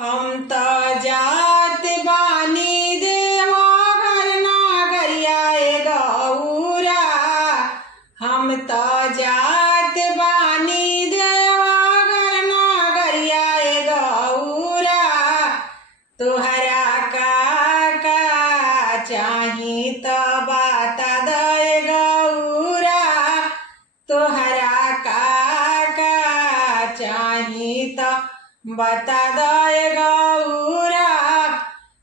हम त जात बानी देवा घर नागरिया गौरा। हम त जात बानी देवा घर नागरिया गौरा। तुहरा का चाही त बता दे गौरा। तुहरा का चाही त बता दे गौरा।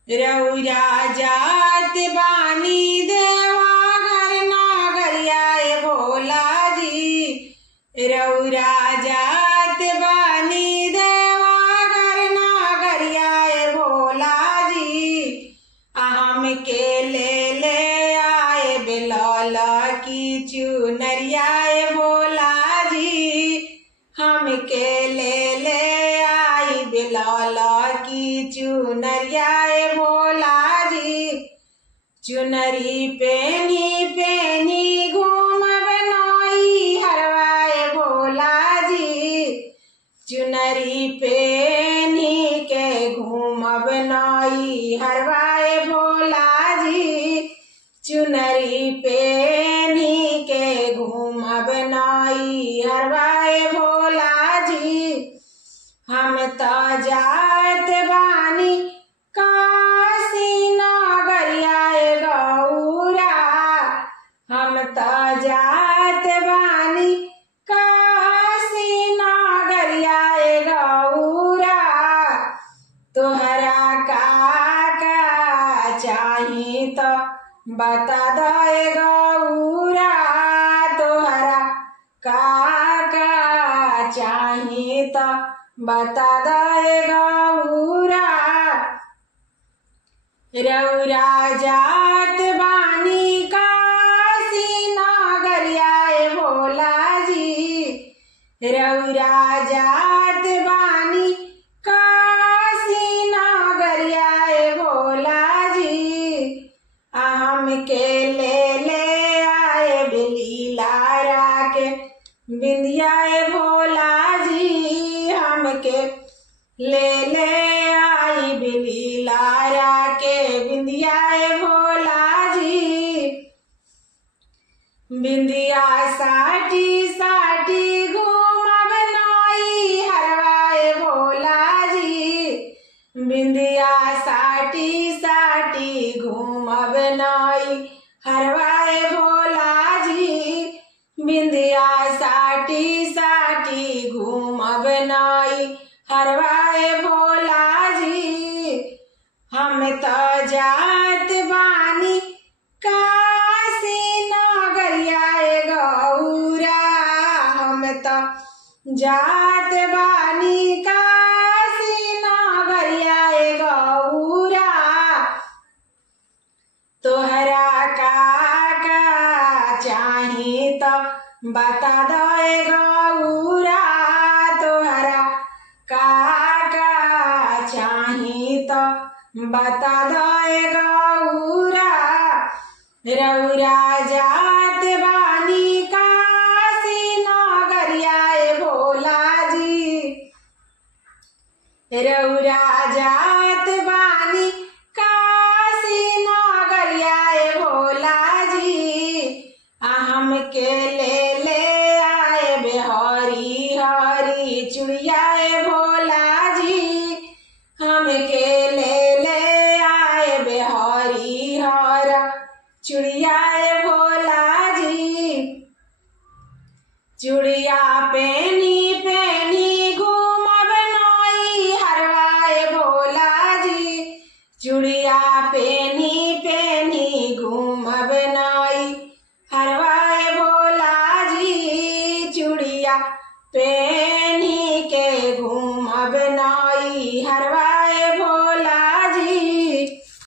रौरा जात बानी देवा घर नागरिया भोला जी। रौरा जात बानी देवा घर नागरिया भोला जी। हम के ले आए बिलाल की चुनरिया भोला जी। हम के ले आई बिलाल की चुनरिया भोला जी। चुनरी पेनी पेनी घूम बनोई हरवाए भोला जी। चुनरी पेनी के घूम बनोई हरवाए भोला जी। चुनरी पेनी के घूम बनोई हरवाए भोला जी। हम त जात बानी काशी नागरिया गौरा। हम त जात बानी काशी नागरिया गौरा। तुहरा का चाही त बता दे गौरा। तुहरा का चाही त बता दे गौरा। रौरा जात बानी काशी नागरिया भोला जी। रौरा जात बानी काशी नागरिया भोला जी। हम के ले आए बिलीलारा के बिंदिया भोला जी। हम के ले आई बिलीलारा के बिंदिया भोला जी। बिंदिया साटी साटी घूम बनोई हरवाए भोला जी। बिंदिया साटी साटी घूम बनोई हरवाए भोला जी। बिंदिया साटी साटी घूम बनोई हरवाए भोला जी। हम त जात बानी काशी नागरिया गौरा। हम त जात बानी काशी नागरिया गौरा। तोहरा का चाही त बता दे गौरा। तोहरा का चाही त बता दे गौरा। रौरा जात बानी काशी नागरिया भोला जी। रौरा जात बानी काशी नागरिया भोला जी। हम के ले आए बेहरी हरी चुड़िया भोला जी। हम के ले आए बेहरी हरा चुड़िया भोला जी। चुड़िया पेनी पेनी घूम बनोई हरवाए भोला जी। चुड़िया पेनी पेनी घूम बनोई हरवाए भोला जी। चुड़िया पे